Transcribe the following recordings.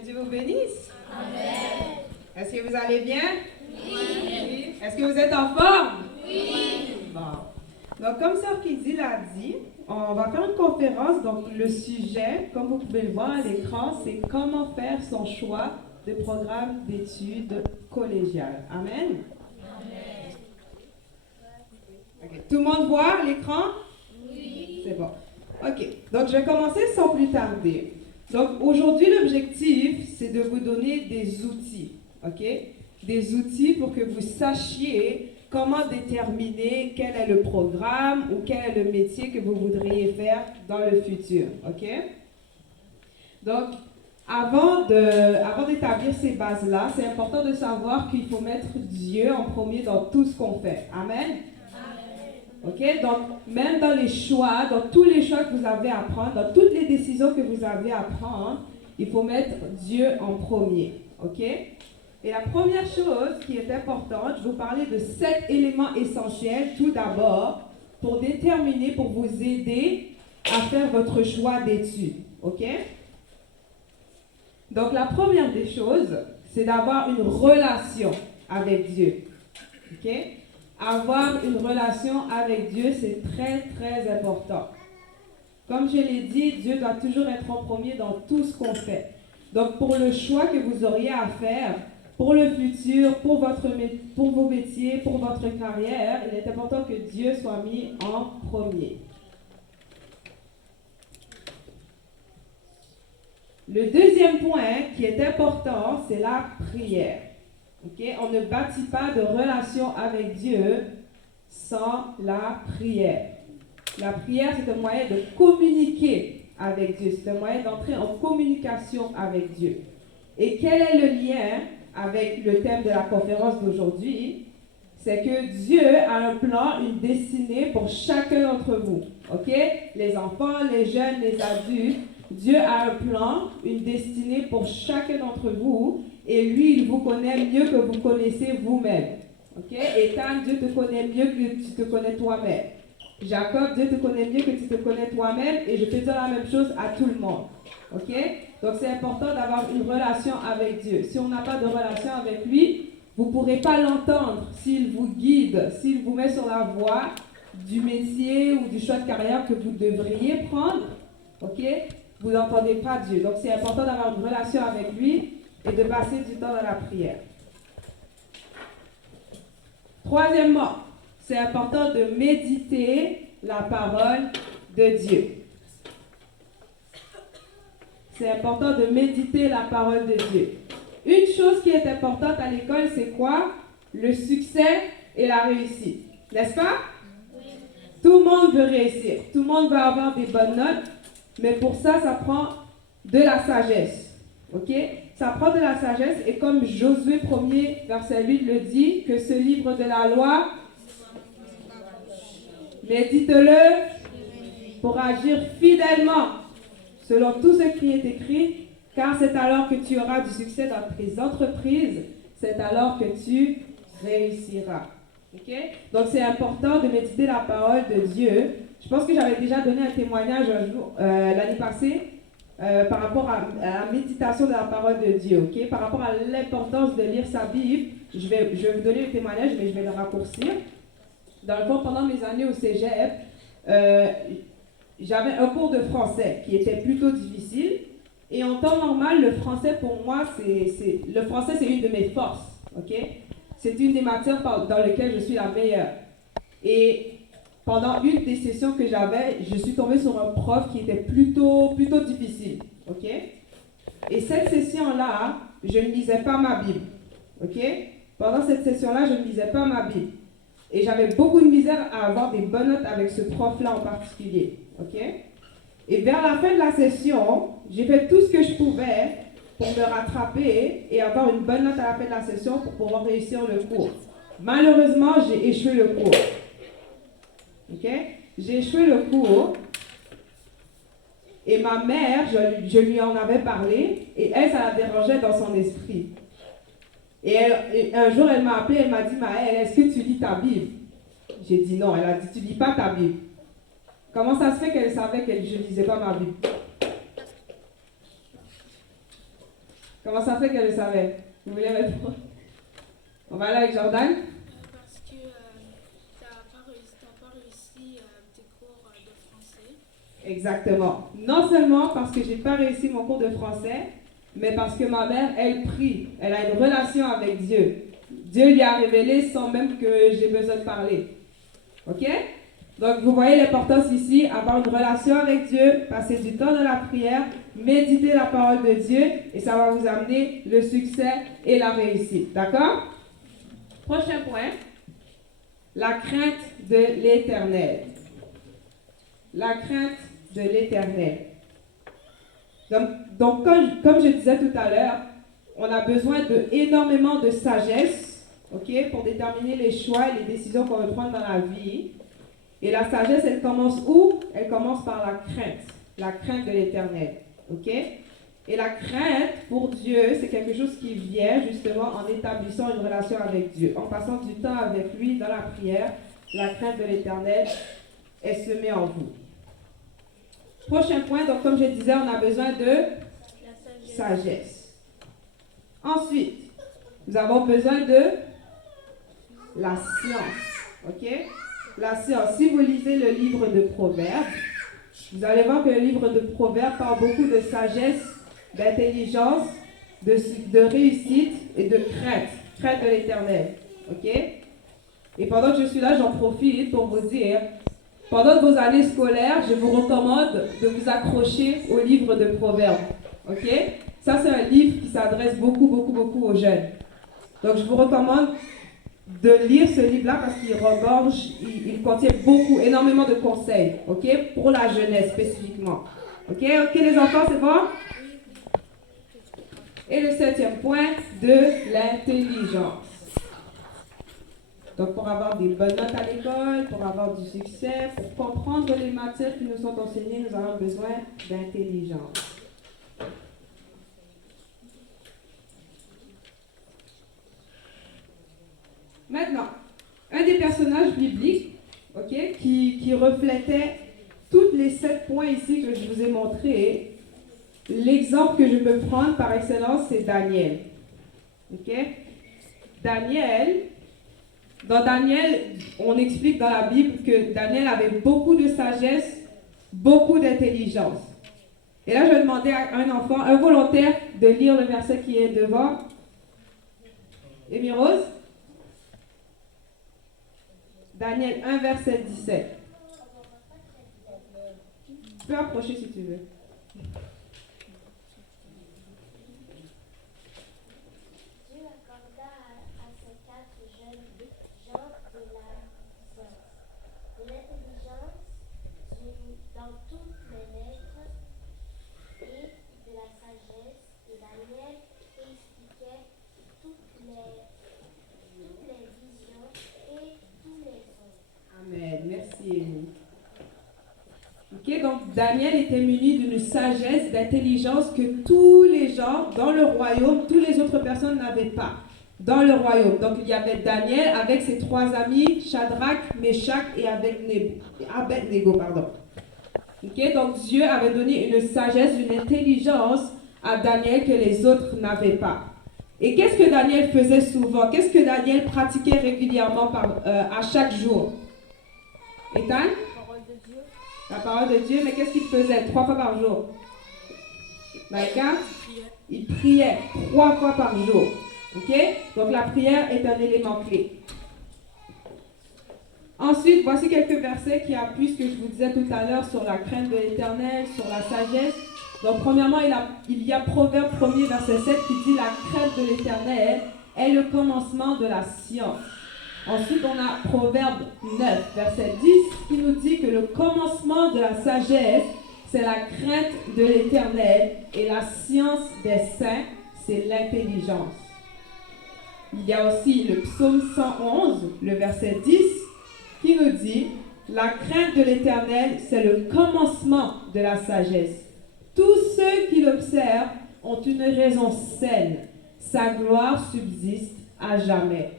Que Dieu vous bénisse. Amen. Est-ce que vous allez bien? Oui. Est-ce que vous êtes en forme? Oui. Bon. Donc, comme Sœur Kidi l'a dit, on va faire une conférence. Donc, le sujet, comme vous pouvez le voir à l'écran, c'est comment faire son choix de programme d'études collégiales. Amen. Amen. Okay. Tout le monde voit à l'écran? Oui. C'est bon. OK. Donc, je vais commencer sans plus tarder. Donc, aujourd'hui, l'objectif, c'est de vous donner des outils. OK? Des outils pour que vous sachiez comment déterminer quel est le programme ou quel est le métier que vous voudriez faire dans le futur. OK? Donc, avant d'établir ces bases-là, c'est important de savoir qu'il faut mettre Dieu en premier dans tout ce qu'on fait. Amen? Ok, donc même dans les choix, dans tous les choix que vous avez à prendre, dans toutes les décisions que vous avez à prendre, il faut mettre Dieu en premier. Ok? Et la première chose qui est importante, je vais vous parler de 7 éléments essentiels tout d'abord pour déterminer, pour vous aider à faire votre choix d'études. Ok? Donc la première des choses, c'est d'avoir une relation avec Dieu. Ok? Avoir une relation avec Dieu, c'est très, très important. Comme je l'ai dit, Dieu doit toujours être en premier dans tout ce qu'on fait. Donc, pour le choix que vous auriez à faire, pour le futur, pour vos métiers, pour votre carrière, il est important que Dieu soit mis en premier. Le deuxième point qui est important, c'est la prière. Okay? On ne bâtit pas de relation avec Dieu sans la prière. La prière, c'est un moyen de communiquer avec Dieu. C'est un moyen d'entrer en communication avec Dieu. Et quel est le lien avec le thème de la conférence d'aujourd'hui? C'est que Dieu a un plan, une destinée pour chacun d'entre vous. OK? Les enfants, les jeunes, les adultes. Dieu a un plan, une destinée pour chacun d'entre vous. Et lui, il vous connaît mieux que vous connaissez vous-même. Ok? Ethan, Dieu te connaît mieux que tu te connais toi-même. Jacob, Dieu te connaît mieux que tu te connais toi-même. Et je peux dire la même chose à tout le monde. Ok? Donc c'est important d'avoir une relation avec Dieu. Si on n'a pas de relation avec lui, vous ne pourrez pas l'entendre s'il vous guide, s'il vous met sur la voie du métier ou du choix de carrière que vous devriez prendre. Ok? Vous n'entendez pas Dieu. Donc c'est important d'avoir une relation avec lui et de passer du temps dans la prière. Troisièmement, c'est important de méditer la parole de Dieu. C'est important de méditer la parole de Dieu. Une chose qui est importante à l'école, c'est quoi? Le succès et la réussite. N'est-ce pas? Oui. Tout le monde veut réussir. Tout le monde veut avoir des bonnes notes. Mais pour ça, ça prend de la sagesse. OK? Ça prend de la sagesse. Et comme Josué 1er, verset 8 le dit, que ce livre de la loi, médite-le pour agir fidèlement selon tout ce qui est écrit, car c'est alors que tu auras du succès dans tes entreprises, c'est alors que tu réussiras. Ok? Donc c'est important de méditer la parole de Dieu. Je pense que j'avais déjà donné un témoignage un jour, l'année passée, par rapport à la méditation de la parole de Dieu. Ok? Par rapport à l'importance de lire sa Bible, je vais vous donner le témoignage, mais je vais le raccourcir. Dans le fond, pendant mes années au cégep, j'avais un cours de français qui était plutôt difficile. Et en temps normal, le français, pour moi, c'est une de mes forces. Ok? C'est une des matières dans lesquelles je suis la meilleure. Et pendant une des sessions que j'avais, je suis tombée sur un prof qui était plutôt difficile. Ok? Et cette session-là, je ne lisais pas ma Bible. Ok? Pendant cette session-là, je ne lisais pas ma Bible. Et j'avais beaucoup de misère à avoir des bonnes notes avec ce prof-là en particulier. Ok? Et vers la fin de la session, j'ai fait tout ce que je pouvais pour me rattraper et avoir une bonne note à la fin de la session pour pouvoir réussir le cours. Malheureusement, j'ai échoué le cours. Ok? J'ai échoué le cours. Et ma mère, je lui en avais parlé, et elle, ça la dérangeait dans son esprit. Et un jour, elle m'a appelé, elle m'a dit, Maëlle, est-ce que tu lis ta Bible? J'ai dit non. Elle a dit, tu lis pas ta Bible. Comment ça se fait qu'elle savait que je ne lisais pas ma Bible? Comment ça fait qu'elle le savait? Vous voulez répondre? On va aller avec Jordan. Parce que tu n'as pas réussi tes cours de français. Exactement. Non seulement parce que j'ai pas réussi mon cours de français, mais parce que ma mère, elle prie. Elle a une relation avec Dieu. Dieu lui a révélé sans même que j'ai besoin de parler. OK? Donc, vous voyez l'importance ici, avoir une relation avec Dieu, passer du temps dans la prière, méditer la parole de Dieu, et ça va vous amener le succès et la réussite. D'accord? Prochain point, la crainte de l'Éternel. La crainte de l'Éternel. Donc comme je disais tout à l'heure, on a besoin énormément de sagesse, ok, pour déterminer les choix et les décisions qu'on veut prendre dans la vie. Et la sagesse, elle commence où? Elle commence par la crainte de l'Éternel, ok? Et la crainte pour Dieu, c'est quelque chose qui vient justement en établissant une relation avec Dieu, en passant du temps avec lui dans la prière. La crainte de l'Éternel, elle se met en vous. Prochain point, donc comme je disais, on a besoin de sagesse. Ensuite, nous avons besoin de la science. OK? La science. Si vous lisez le livre de Proverbes, vous allez voir que le livre de Proverbes parle beaucoup de sagesse, d'intelligence, de réussite et de crainte. Crainte de l'Éternel. OK? Et pendant que je suis là, j'en profite pour vous dire, pendant vos années scolaires, je vous recommande de vous accrocher au livre de Proverbes. OK? Ça, c'est un livre qui s'adresse beaucoup aux jeunes. Donc, je vous recommande de lire ce livre-là parce qu'il regorge, il contient énormément de conseils. OK? Pour la jeunesse spécifiquement. OK? OK, les enfants, c'est bon? Et le 7e point, de l'intelligence. Donc, pour avoir des bonnes notes à l'école, pour avoir du succès, pour comprendre les matières qui nous sont enseignées, nous avons besoin d'intelligence. Maintenant, un des personnages bibliques, ok, qui reflétait tous les 7 points ici que je vous ai montrés, l'exemple que je peux prendre par excellence, c'est Daniel. Ok? Dans Daniel, on explique dans la Bible que Daniel avait beaucoup de sagesse, beaucoup d'intelligence. Et là, je vais demander à un enfant, un volontaire, de lire le verset qui est devant. Émi Rose? Daniel 1, verset 17. Tu peux approcher si tu veux. Dieu accorda à ces 4 jeunes gens de la science, de l'intelligence, dans toutes les lettres et de la sagesse. Et Daniel expliquait toutes les visions et tous les songes. Amen. Merci, Émi. Ok, donc Daniel était muni d'une sagesse, d'intelligence que tous les gens dans le royaume, toutes les autres personnes n'avaient pas dans le royaume. Donc il y avait Daniel avec ses 3 amis, Shadrach, Meshach et Abednego. Ok, donc Dieu avait donné une sagesse, une intelligence à Daniel que les autres n'avaient pas. Et qu'est-ce que Daniel faisait souvent? Qu'est-ce que Daniel pratiquait régulièrement à chaque jour? Ethan? La parole de Dieu, mais qu'est-ce qu'il faisait 3 fois par jour? Maïka? Il priait 3 fois par jour. Ok? Donc la prière est un élément clé. Ensuite, voici quelques versets qui appuient ce que je vous disais tout à l'heure sur la crainte de l'Éternel, sur la sagesse. Donc premièrement, il y a Proverbe 1er, verset 7 qui dit « La crainte de l'Éternel est le commencement de la science ». Ensuite, on a Proverbe 9, verset 10, qui nous dit que le commencement de la sagesse, c'est la crainte de l'Éternel, et la science des saints, c'est l'intelligence. Il y a aussi le psaume 111, le verset 10, qui nous dit « La crainte de l'Éternel, c'est le commencement de la sagesse. Tous ceux qui l'observent ont une raison saine. Sa gloire subsiste à jamais. »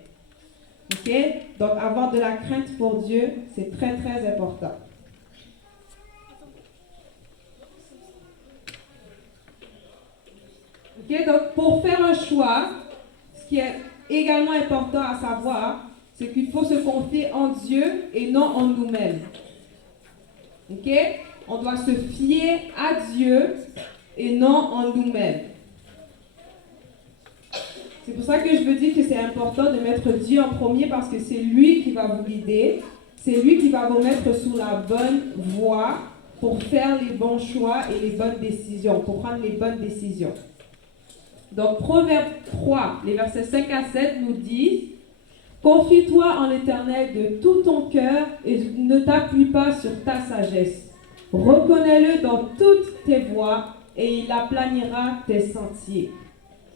Ok? Donc, avoir de la crainte pour Dieu, c'est très, très important. Ok? Ok, donc pour faire un choix, ce qui est également important à savoir, c'est qu'il faut se confier en Dieu et non en nous-mêmes. Ok, on doit se fier à Dieu et non en nous-mêmes. C'est pour ça que je veux dire que c'est important de mettre Dieu en premier parce que c'est lui qui va vous guider, c'est lui qui va vous mettre sur la bonne voie pour faire les bons choix et les bonnes décisions, pour prendre les bonnes décisions. Donc, Proverbe 3, les versets 5 à 7 nous disent « Confie-toi en l'Éternel de tout ton cœur et ne t'appuie pas sur ta sagesse. Reconnais-le dans toutes tes voies et il aplanira tes sentiers.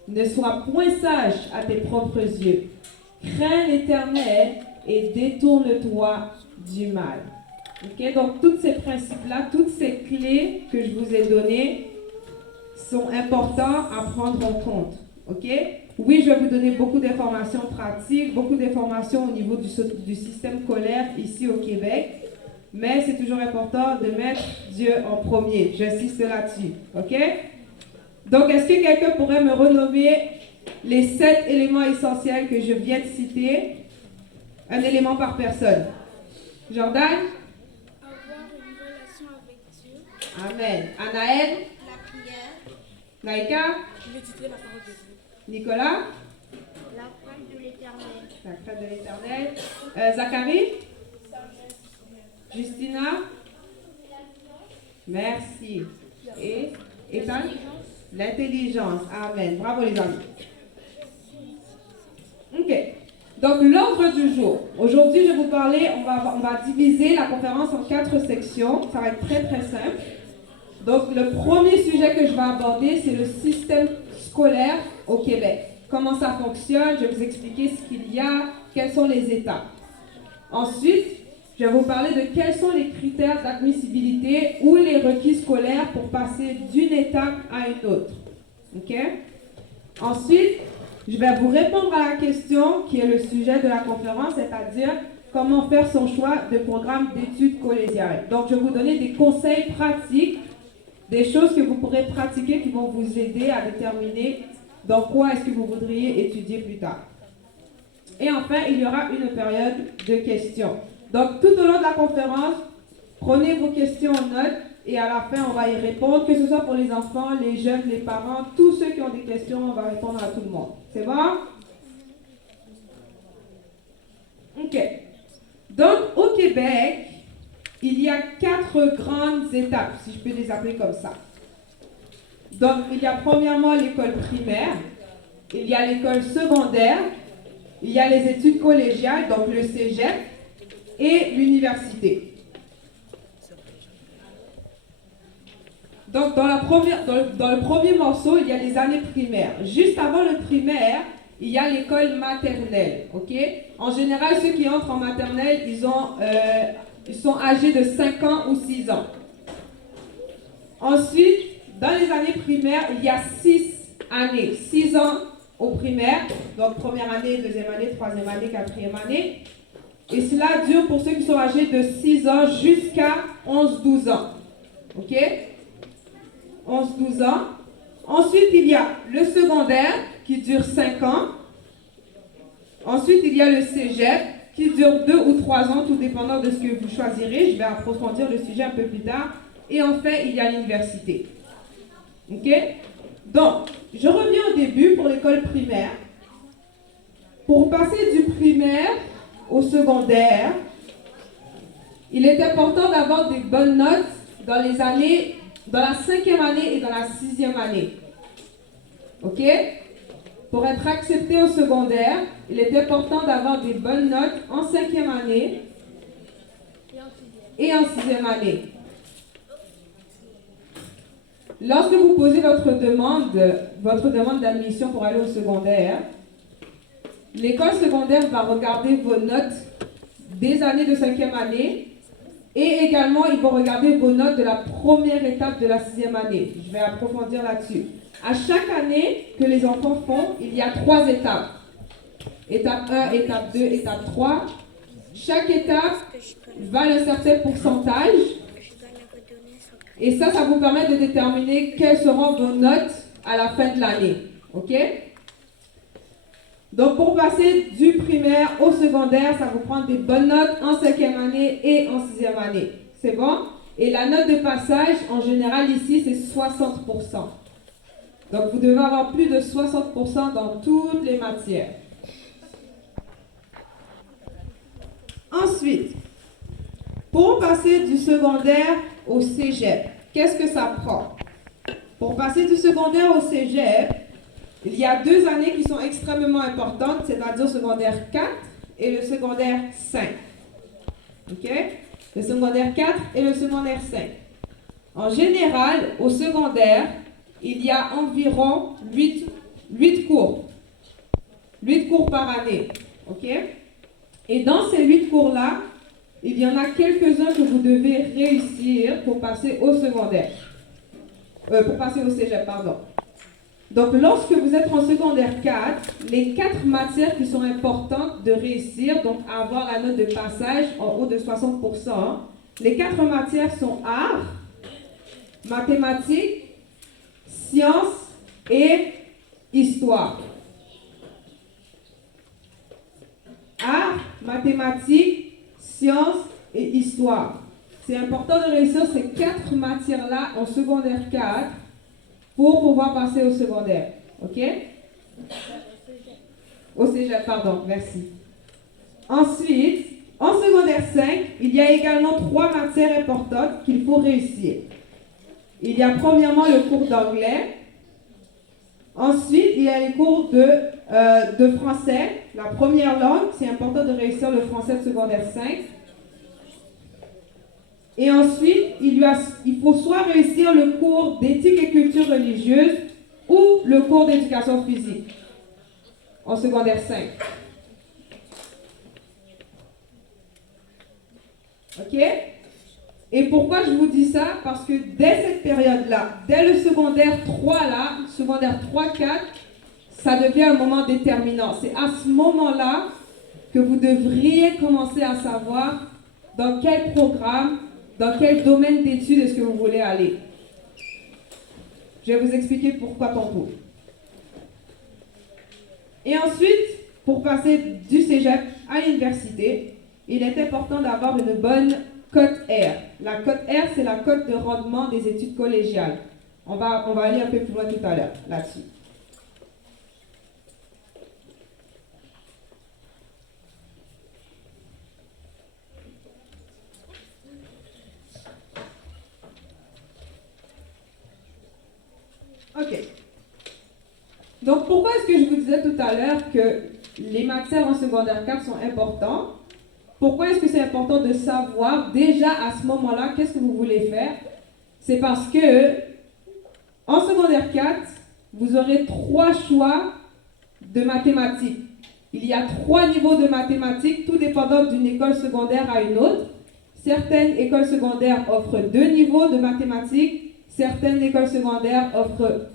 Ne sois point sage à tes propres yeux. Crains l'Éternel et détourne-toi du mal. » Ok, donc, tous ces principes-là, toutes ces clés que je vous ai données sont importants à prendre en compte. Ok? Oui, je vais vous donner beaucoup d'informations pratiques, beaucoup d'informations au niveau du système scolaire ici au Québec, mais c'est toujours important de mettre Dieu en premier. J'insiste là-dessus. Ok? Donc, est-ce que quelqu'un pourrait me renommer les 7 éléments essentiels que je viens de citer? Un élément par personne. Jordan? Avoir une relation avec Dieu. Amen. Anaël? La prière. Naïka? Méditer la parole de Dieu. Nicolas? La crainte de l'Éternel. La crainte de l'Éternel. Zacharie? Justina? Merci. Et Ethan? L'intelligence. Amen. Bravo les amis. Ok. Donc l'ordre du jour. Aujourd'hui, je vais vous parler, on va diviser la conférence en 4 sections. Ça va être très très simple. Donc le premier sujet que je vais aborder, c'est le système scolaire au Québec. Comment ça fonctionne, je vais vous expliquer ce qu'il y a, quelles sont les étapes. Ensuite, je vais vous parler de quels sont les critères d'admissibilité ou les requis scolaires pour passer d'une étape à une autre. Ok? Ensuite, je vais vous répondre à la question qui est le sujet de la conférence, c'est-à-dire comment faire son choix de programme d'études collégiales. Donc, je vais vous donner des conseils pratiques, des choses que vous pourrez pratiquer qui vont vous aider à déterminer dans quoi est-ce que vous voudriez étudier plus tard. Et enfin, il y aura une période de questions. Donc, tout au long de la conférence, prenez vos questions en note et à la fin, on va y répondre, que ce soit pour les enfants, les jeunes, les parents, tous ceux qui ont des questions, on va répondre à tout le monde. C'est bon? Ok. Donc, au Québec, il y a 4 grandes étapes, si je peux les appeler comme ça. Donc, il y a premièrement l'école primaire, il y a l'école secondaire, il y a les études collégiales, donc le cégep, et l'université. Donc, dans le premier morceau, il y a les années primaires. Juste avant le primaire, il y a l'école maternelle. Ok? En général, ceux qui entrent en maternelle, ils sont âgés de 5 ans ou 6 ans. Ensuite, dans les années primaires, il y a 6 années. 6 ans au primaire, donc première année, deuxième année, troisième année, quatrième année. Et cela dure pour ceux qui sont âgés de 6 ans jusqu'à 11-12 ans. Ok? 11-12 ans. Ensuite, il y a le secondaire qui dure 5 ans. Ensuite, il y a le cégep qui dure 2 ou 3 ans, tout dépendant de ce que vous choisirez. Je vais approfondir le sujet un peu plus tard. Et enfin, il y a l'université. Ok? Donc, je reviens au début pour l'école primaire. Pour passer du primaire au secondaire, il est important d'avoir des bonnes notes dans la 5e année et dans la 6e année. Ok? Pour être accepté au secondaire, il est important d'avoir des bonnes notes en 5e année et en 6e année. Lorsque vous posez votre demande d'admission pour aller au secondaire, l'école secondaire va regarder vos notes des années de 5e année et également, ils vont regarder vos notes de la première étape de la 6e année. Je vais approfondir là-dessus. À chaque année que les enfants font, il y a 3 étapes. Étape 1, étape 2, étape 3. Chaque étape vale un certain pourcentage. Et ça vous permet de déterminer quelles seront vos notes à la fin de l'année. OK? Donc, pour passer du primaire au secondaire, ça vous prend des bonnes notes en 5e année et en 6e année. C'est bon? Et la note de passage, en général, ici, c'est 60%. Donc, vous devez avoir plus de 60% dans toutes les matières. Ensuite, pour passer du secondaire au cégep, qu'est-ce que ça prend? Pour passer du secondaire au cégep, il y a 2 années qui sont extrêmement importantes, c'est-à-dire secondaire 4 et le secondaire 5. OK? Le secondaire 4 et le secondaire 5. En général, au secondaire, il y a environ 8 cours. 8 cours par année. OK? Et dans ces 8 cours-là, il y en a quelques-uns que vous devez réussir pour passer au secondaire. Pour passer au cégep, pardon. Donc, lorsque vous êtes en secondaire 4, les 4 matières qui sont importantes de réussir, donc avoir la note de passage en haut de 60%, les 4 matières sont art, mathématiques, sciences et histoire. Art, mathématiques, sciences et histoire. C'est important de réussir ces 4 matières-là en secondaire 4 pour pouvoir passer au secondaire. OK? Au cégep, pardon, merci. Ensuite, en secondaire 5, il y a également 3 matières importantes qu'il faut réussir. Il y a premièrement le cours d'anglais. Ensuite, il y a les cours de français, la première langue. C'est important de réussir le français de secondaire 5. Et ensuite, il faut soit réussir le cours d'éthique et culture religieuse ou le cours d'éducation physique en secondaire 5. OK? Et pourquoi je vous dis ça? Parce que dès cette période-là, dès le secondaire 3, secondaire 3-4, ça devient un moment déterminant. C'est à ce moment-là que vous devriez commencer à savoir dans quel programme, dans quel domaine d'études est-ce que vous voulez aller. Je vais vous expliquer pourquoi tantôt. Et ensuite, pour passer du cégep à l'université, il est important d'avoir une bonne cote R. La cote R, c'est la cote de rendement des études collégiales. On va aller un peu plus loin tout à l'heure là-dessus. OK. Donc, pourquoi est-ce que je vous disais tout à l'heure que les matières en secondaire 4 sont importantes? Pourquoi est-ce que c'est important de savoir déjà à ce moment-là qu'est-ce que vous voulez faire? C'est parce que en secondaire 4, vous aurez 3 choix de mathématiques. Il y a 3 niveaux de mathématiques, tout dépendant d'une école secondaire à une autre. Certaines écoles secondaires offrent 2 niveaux de mathématiques. Certaines écoles secondaires offrent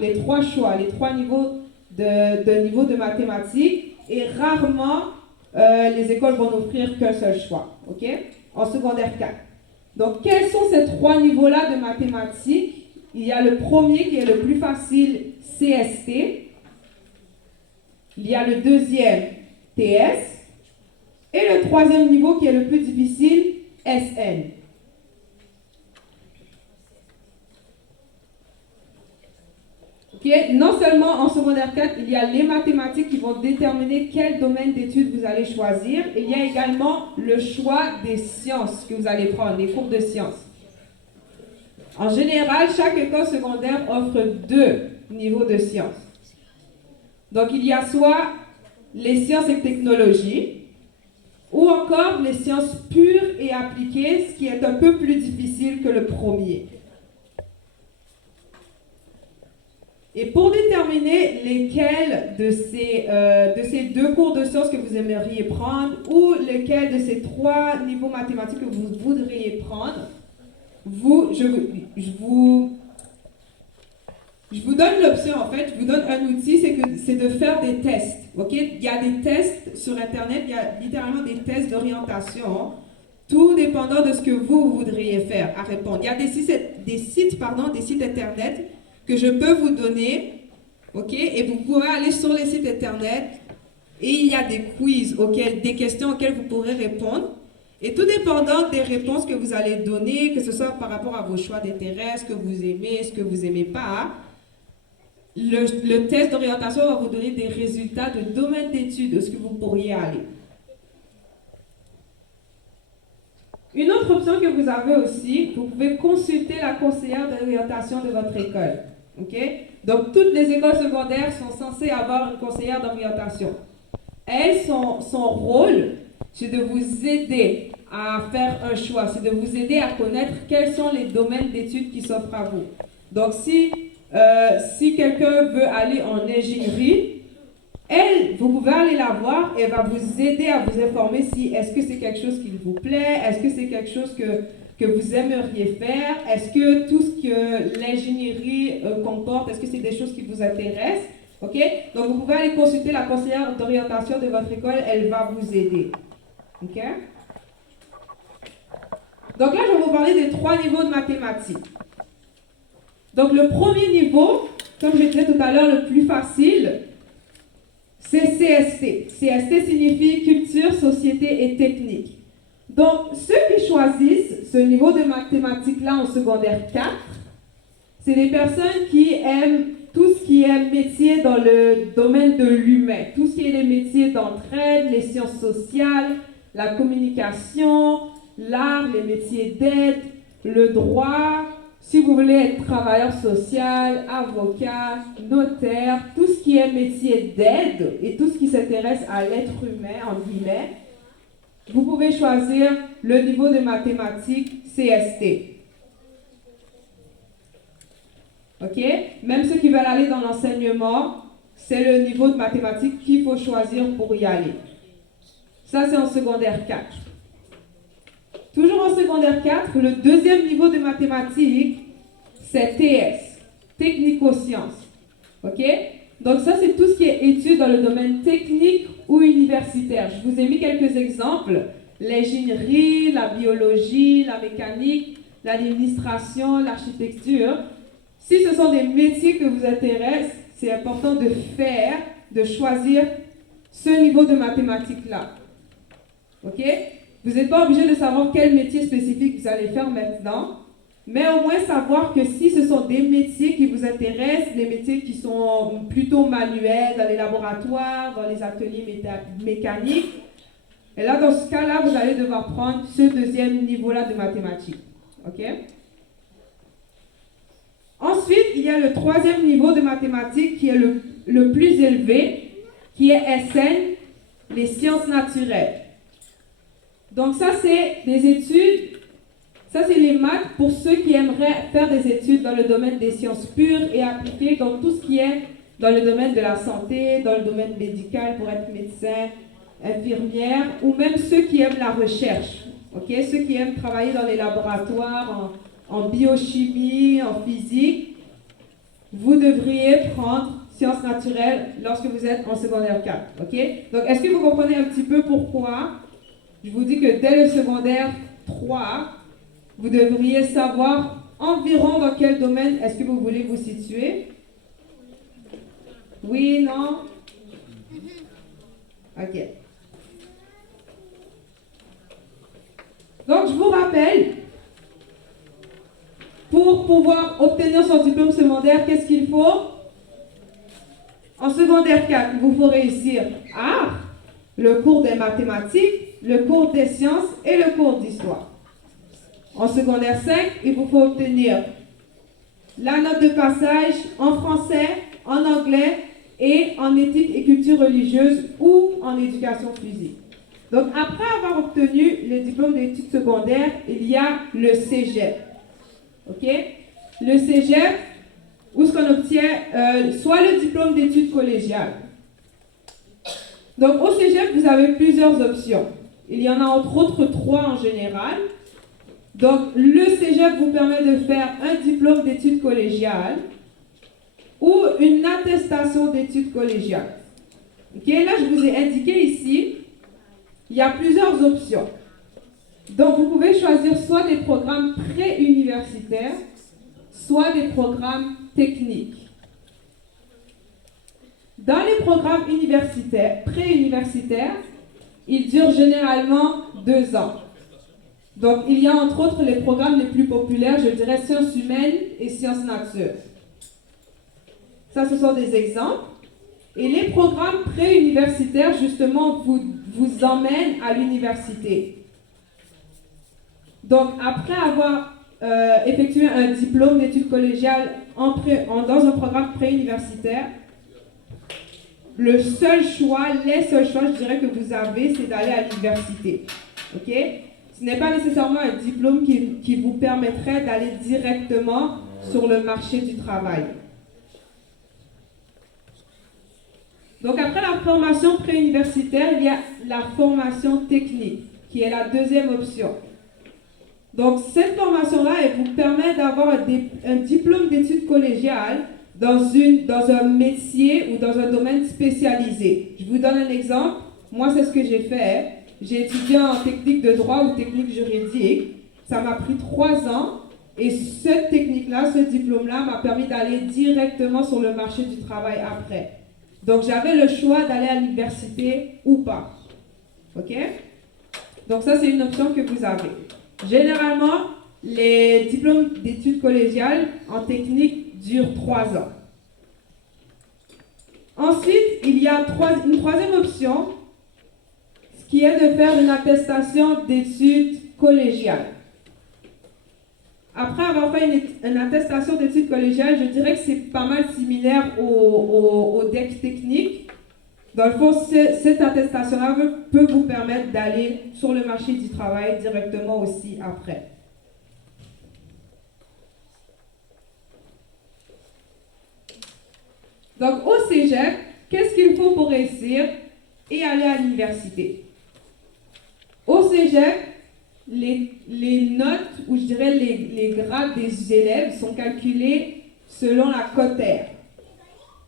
les 3 choix, les 3 niveaux de mathématiques. Et rarement, les écoles vont n'offrir qu'un seul choix, OK? En secondaire 4. Donc, quels sont ces 3 niveaux-là de mathématiques? Il y a le premier qui est le plus facile, CST. Il y a le deuxième, TS. Et le troisième niveau qui est le plus difficile, SN. Non seulement en secondaire 4, il y a les mathématiques qui vont déterminer quel domaine d'études vous allez choisir. Il y a également le choix des sciences que vous allez prendre, les cours de sciences. En général, chaque école secondaire offre 2 niveaux de sciences. Donc, il y a soit les sciences et technologies, ou encore les sciences pures et appliquées, ce qui est un peu plus difficile que le premier. Et pour déterminer lesquels de ces 2 cours de sciences que vous aimeriez prendre ou lesquels de ces 3 niveaux mathématiques que vous voudriez prendre, je vous donne l'option, en fait, je vous donne un outil, c'est de faire des tests. OK? Il y a des tests sur Internet, il y a littéralement des tests d'orientation, tout dépendant de ce que vous voudriez faire à répondre. Il y a des sites Internet que je peux vous donner, ok? Et vous pourrez aller sur les sites internet et il y a des quiz, des questions auxquelles vous pourrez répondre. Et tout dépendant des réponses que vous allez donner, que ce soit par rapport à vos choix d'intérêt, ce que vous aimez, ce que vous n'aimez pas, le test d'orientation va vous donner des résultats de domaine d'études de ce que vous pourriez aller. Une autre option que vous avez aussi, vous pouvez consulter la conseillère d'orientation de votre école. Okay? Donc, toutes les écoles secondaires sont censées avoir une conseillère d'orientation. Elle, son rôle, c'est de vous aider à faire un choix, c'est de vous aider à connaître quels sont les domaines d'études qui s'offrent à vous. Donc, si quelqu'un veut aller en ingénierie, vous pouvez aller la voir et elle va vous aider à vous informer si est-ce que c'est quelque chose qui vous plaît, est-ce que c'est quelque chose que vous aimeriez faire, est-ce que tout ce que l'ingénierie comporte, est-ce que c'est des choses qui vous intéressent, ok? Donc vous pouvez aller consulter la conseillère d'orientation de votre école, elle va vous aider, ok? Donc là, je vais vous parler des 3 niveaux de mathématiques. Donc le premier niveau, comme je disais tout à l'heure, le plus facile, c'est CST. CST signifie culture, société et technique. Donc, ceux qui choisissent ce niveau de mathématiques-là en secondaire 4, c'est des personnes qui aiment tout ce qui est métier dans le domaine de l'humain, tout ce qui est les métiers d'entraide, les sciences sociales, la communication, l'art, les métiers d'aide, le droit. Si vous voulez être travailleur social, avocat, notaire, tout ce qui est métier d'aide et tout ce qui s'intéresse à l'être humain, en guillemets, vous pouvez choisir le niveau de mathématiques CST. OK? Même ceux qui veulent aller dans l'enseignement, c'est le niveau de mathématiques qu'il faut choisir pour y aller. Ça, c'est en secondaire 4. Toujours en secondaire 4, le deuxième niveau de mathématiques, c'est TS, technico-sciences. OK? Donc ça, c'est tout ce qui est études dans le domaine technique ou universitaire. Je vous ai mis quelques exemples. L'ingénierie, la biologie, la mécanique, l'administration, l'architecture. Si ce sont des métiers que vous intéressent, c'est important de choisir ce niveau de mathématiques-là. OK? Vous n'êtes pas obligé de savoir quel métier spécifique vous allez faire maintenant, mais au moins savoir que si ce sont des métiers qui vous intéressent, des métiers qui sont plutôt manuels, dans les laboratoires, dans les ateliers mécaniques, et là, dans ce cas-là, vous allez devoir prendre ce deuxième niveau-là de mathématiques. OK? Ensuite, il y a le troisième niveau de mathématiques qui est le plus élevé, qui est SN, les sciences naturelles. Donc ça, c'est des études, ça c'est les maths pour ceux qui aimeraient faire des études dans le domaine des sciences pures et appliquées, donc tout ce qui est dans le domaine de la santé, dans le domaine médical pour être médecin, infirmière, ou même ceux qui aiment la recherche, okay? Ceux qui aiment travailler dans les laboratoires, en biochimie, en physique, vous devriez prendre sciences naturelles lorsque vous êtes en secondaire 4. Okay? Donc est-ce que vous comprenez un petit peu pourquoi je vous dis que dès le secondaire 3, vous devriez savoir environ dans quel domaine est-ce que vous voulez vous situer? Oui, non? OK. Donc, je vous rappelle, pour pouvoir obtenir son diplôme secondaire, qu'est-ce qu'il faut? En secondaire 4, il vous faut réussir art, le cours des mathématiques, le cours des sciences et le cours d'histoire. En secondaire 5, il vous faut obtenir la note de passage en français, en anglais et en éthique et culture religieuse ou en éducation physique. Donc, après avoir obtenu le diplôme d'études secondaires, il y a le cégep. OK? Le cégep, où est-ce qu'on obtient soit le diplôme d'études collégiales. Donc, au cégep, vous avez plusieurs options. Il y en a entre autres 3 en général. Donc, le cégep vous permet de faire un diplôme d'études collégiales ou une attestation d'études collégiales. OK? Là, je vous ai indiqué ici, il y a plusieurs options. Donc, vous pouvez choisir soit des programmes pré-universitaires, soit des programmes technique. Dans les programmes universitaires, pré-universitaires, ils durent généralement 2 ans. Donc, il y a entre autres les programmes les plus populaires, je dirais sciences humaines et sciences nature. Ça, ce sont des exemples. Et les programmes pré-universitaires, justement, vous emmènent à l'université. Donc, après avoir effectué un diplôme d'études collégiales dans un programme pré-universitaire, les seuls choix, je dirais, que vous avez, c'est d'aller à l'université. OK? Ce n'est pas nécessairement un diplôme qui vous permettrait d'aller directement sur le marché du travail. Donc, après la formation préuniversitaire, il y a la formation technique, qui est la deuxième option. Donc, cette formation-là, elle vous permet d'avoir un diplôme d'études collégiales dans un métier ou dans un domaine spécialisé. Je vous donne un exemple. Moi, c'est ce que j'ai fait. J'ai étudié en technique de droit ou technique juridique. Ça m'a pris 3 ans. Et cette technique-là, ce diplôme-là m'a permis d'aller directement sur le marché du travail après. Donc, j'avais le choix d'aller à l'université ou pas. OK? Donc, ça, c'est une option que vous avez. Généralement, les diplômes d'études collégiales en technique durent 3 ans. Ensuite, il y a une troisième option, ce qui est de faire une attestation d'études collégiales. Après avoir fait une attestation d'études collégiales, je dirais que c'est pas mal similaire au DEC technique. Dans le fond, cette attestation-là peut vous permettre d'aller sur le marché du travail directement aussi après. Donc, au cégep, qu'est-ce qu'il faut pour réussir et aller à l'université? Au cégep, les notes, ou je dirais les grades des élèves sont calculés selon la cotaire.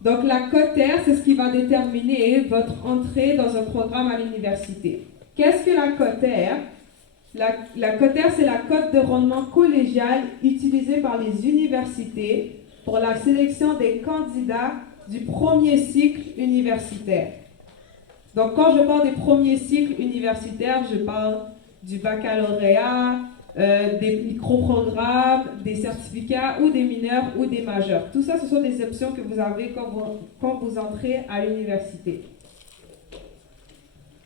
Donc, la cotaire, c'est ce qui va déterminer votre entrée dans un programme à l'université. Qu'est-ce que la cotaire? La cotaire, c'est la cote de rendement collégial utilisée par les universités pour la sélection des candidats du premier cycle universitaire. Donc, quand je parle des premiers cycles universitaires, je parle du baccalauréat, des micro-programmes, des certificats ou des mineurs ou des majeurs. Tout ça, ce sont des options que vous avez quand vous entrez à l'université.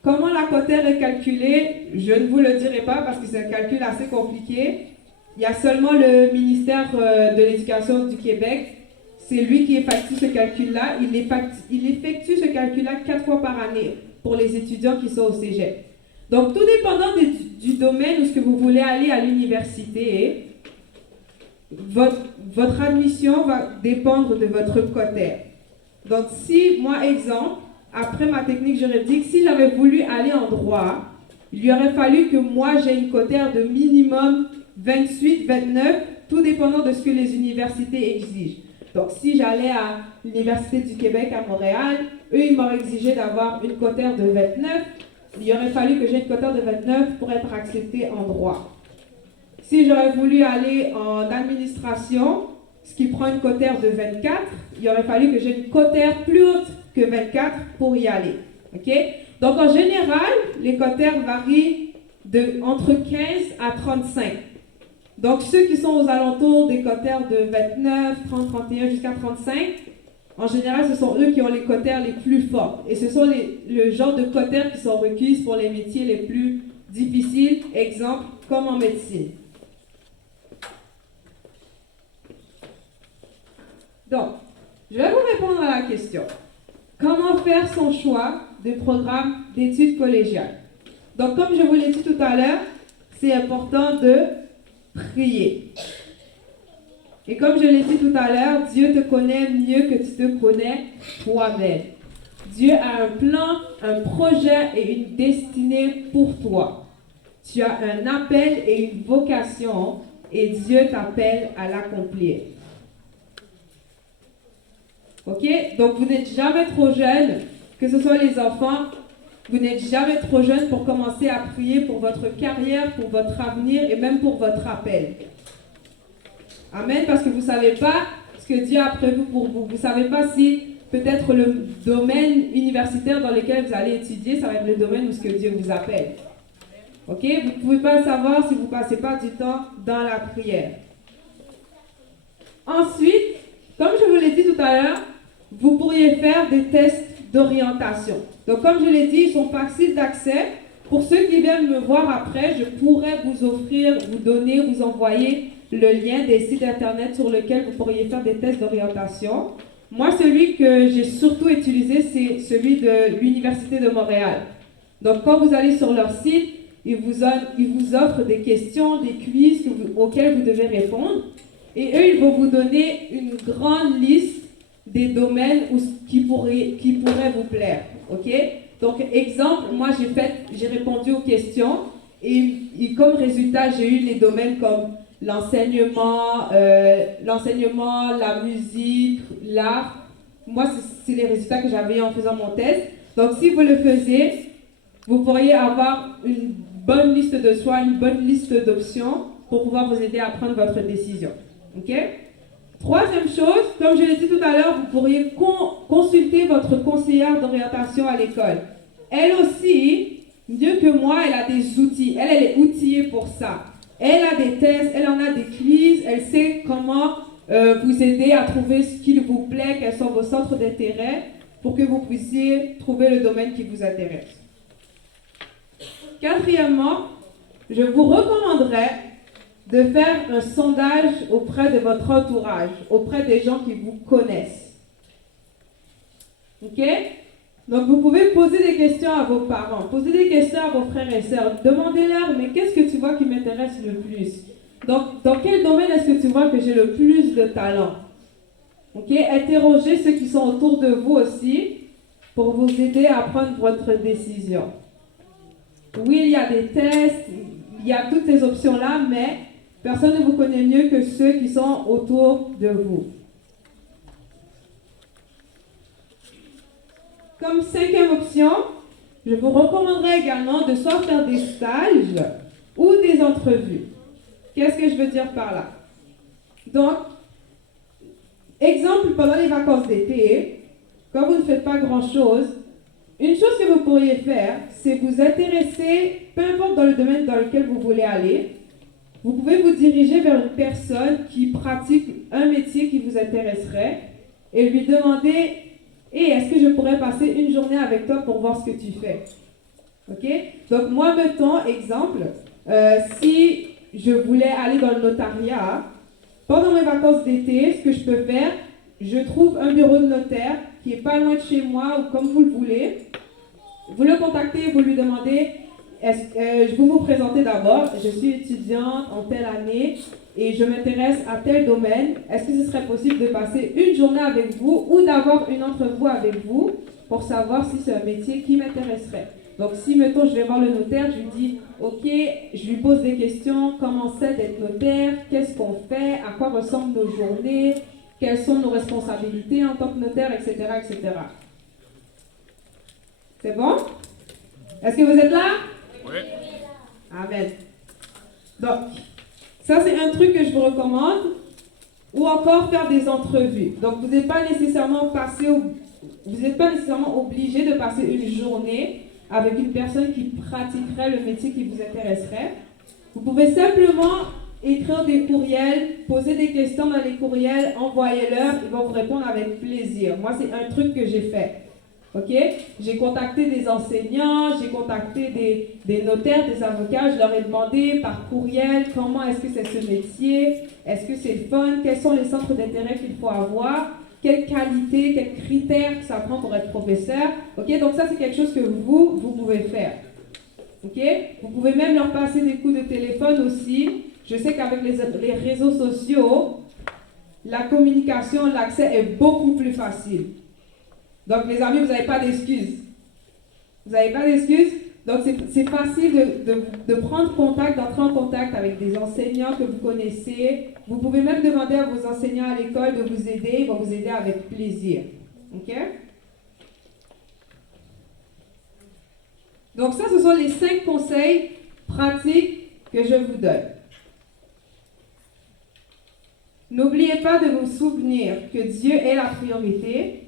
Comment la cotaire est calculée? Je ne vous le dirai pas parce que c'est un calcul assez compliqué. Il y a seulement le ministère de l'Éducation du Québec. C'est lui qui effectue ce calcul-là. Il effectue ce calcul-là 4 fois par année pour les étudiants qui sont au cégep. Donc, tout dépendant du domaine où ce que vous voulez aller à l'université, votre admission va dépendre de votre cotaire. Donc, si, moi, exemple, après ma technique juridique, si j'avais voulu aller en droit, il lui aurait fallu que moi, j'ai une cotaire de minimum 28, 29, tout dépendant de ce que les universités exigent. Donc, si j'allais à l'Université du Québec à Montréal, eux, ils m'auraient exigé d'avoir une cotaire de 29. Il aurait fallu que j'ai une cotaire de 29 pour être accepté en droit. Si j'aurais voulu aller en administration, ce qui prend une cotaire de 24, il aurait fallu que j'ai une cotaire plus haute que 24 pour y aller. OK? Donc, en général, les cotaires varient entre 15 à 35. Donc, ceux qui sont aux alentours des cotaires de 29, 30, 31 jusqu'à 35, en général, ce sont eux qui ont les cotaires les plus fortes. Et ce sont le genre de cotaires qui sont requises pour les métiers les plus difficiles, exemple, comme en médecine. Donc, je vais vous répondre à la question. Comment faire son choix de programme d'études collégiales? Donc, comme je vous l'ai dit tout à l'heure, c'est important de prier. Et comme je l'ai dit tout à l'heure, Dieu te connaît mieux que tu te connais toi-même. Dieu a un plan, un projet et une destinée pour toi. Tu as un appel et une vocation et Dieu t'appelle à l'accomplir. OK? Donc, vous n'êtes jamais trop jeune, que ce soit les enfants, vous n'êtes jamais trop jeune pour commencer à prier pour votre carrière, pour votre avenir et même pour votre appel. Amen, parce que vous ne savez pas ce que Dieu a prévu pour vous. Vous ne savez pas si peut-être le domaine universitaire dans lequel vous allez étudier, ça va être le domaine où ce que Dieu vous appelle. Ok? Vous ne pouvez pas savoir si vous ne passez pas du temps dans la prière. Ensuite, comme je vous l'ai dit tout à l'heure, vous pourriez faire des tests d'orientation. Donc, comme je l'ai dit, ils sont faciles d'accès. Pour ceux qui viennent me voir après, je pourrais vous offrir, vous donner, vous envoyer le lien des sites internet sur lesquels vous pourriez faire des tests d'orientation. Moi, celui que j'ai surtout utilisé, c'est celui de l'Université de Montréal. Donc, quand vous allez sur leur site, ils vous offrent des questions, des quiz auxquels vous devez répondre. Et eux, ils vont vous donner une grande liste des domaines qui pourraient vous plaire. OK? Donc, exemple, moi, j'ai répondu aux questions et comme résultat, j'ai eu les domaines comme l'enseignement, la musique, l'art. Moi, c'est les résultats que j'avais en faisant mon test. Donc, si vous le faisiez, vous pourriez avoir une bonne liste de choix, une bonne liste d'options pour pouvoir vous aider à prendre votre décision. OK? Troisième chose, comme je l'ai dit tout à l'heure, vous pourriez consulter votre conseillère d'orientation à l'école. Elle aussi, mieux que moi, elle a des outils. Elle est outillée pour ça. Elle a des tests, elle en a des quiz, elle sait comment vous aider à trouver ce qui vous plaît, quels sont vos centres d'intérêt, pour que vous puissiez trouver le domaine qui vous intéresse. Quatrièmement, je vous recommanderais de faire un sondage auprès de votre entourage, auprès des gens qui vous connaissent. OK? Donc, vous pouvez poser des questions à vos parents, poser des questions à vos frères et sœurs. Demandez-leur, mais qu'est-ce que tu vois qui m'intéresse le plus? Donc, dans quel domaine est-ce que tu vois que j'ai le plus de talent? OK? Interrogez ceux qui sont autour de vous aussi pour vous aider à prendre votre décision. Oui, il y a des tests, il y a toutes ces options-là, mais personne ne vous connaît mieux que ceux qui sont autour de vous. Comme cinquième option, je vous recommanderais également de soit faire des stages ou des entrevues. Qu'est-ce que je veux dire par là? Donc, exemple, pendant les vacances d'été, quand vous ne faites pas grand-chose, une chose que vous pourriez faire, c'est vous intéresser, peu importe dans le domaine dans lequel vous voulez aller, vous pouvez vous diriger vers une personne qui pratique un métier qui vous intéresserait et lui demander « Hey, est-ce que je pourrais passer une journée avec toi pour voir ce que tu fais? » OK? Donc, moi, mettons, exemple, si je voulais aller dans le notariat, pendant mes vacances d'été, ce que je peux faire, je trouve un bureau de notaire qui n'est pas loin de chez moi ou comme vous le voulez. Vous le contactez, vous lui demandez, je vais vous présenter d'abord, je suis étudiante en telle année et je m'intéresse à tel domaine. Est-ce que ce serait possible de passer une journée avec vous ou d'avoir une entrevue avec vous pour savoir si c'est un métier qui m'intéresserait? Donc si, mettons, je vais voir le notaire, je lui dis, OK, je lui pose des questions, comment c'est d'être notaire, qu'est-ce qu'on fait, à quoi ressemblent nos journées, quelles sont nos responsabilités en tant que notaire, etc., etc. C'est bon? Est-ce que vous êtes là? Oui. Amen. Donc, ça c'est un truc que je vous recommande. Ou encore faire des entrevues. Donc, vous n'êtes pas nécessairement obligé de passer une journée avec une personne qui pratiquerait le métier qui vous intéresserait. Vous pouvez simplement écrire des courriels, poser des questions dans les courriels, envoyez-leur, ils vont vous répondre avec plaisir. Moi, c'est un truc que j'ai fait. OK? J'ai contacté des enseignants, j'ai contacté des notaires, des avocats, je leur ai demandé par courriel comment est-ce que c'est ce métier, est-ce que c'est le fun, quels sont les centres d'intérêt qu'il faut avoir, quelles qualités, quels critères ça prend pour être professeur. OK? Donc ça, c'est quelque chose que vous pouvez faire. OK? Vous pouvez même leur passer des coups de téléphone aussi. Je sais qu'avec les réseaux sociaux, la communication, l'accès est beaucoup plus facile. Donc, les amis, vous n'avez pas d'excuses. Vous n'avez pas d'excuses. Donc, c'est facile de prendre contact, d'entrer en contact avec des enseignants que vous connaissez. Vous pouvez même demander à vos enseignants à l'école de vous aider. Ils vont vous aider avec plaisir. OK? Donc, ça, ce sont les 5 conseils pratiques que je vous donne. N'oubliez pas de vous souvenir que Dieu est la priorité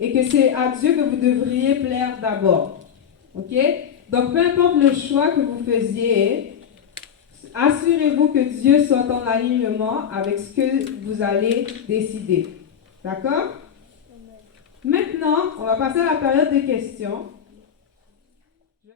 et que c'est à Dieu que vous devriez plaire d'abord. OK? Donc, peu importe le choix que vous faisiez, assurez-vous que Dieu soit en alignement avec ce que vous allez décider. D'accord? Maintenant, on va passer à la période des questions.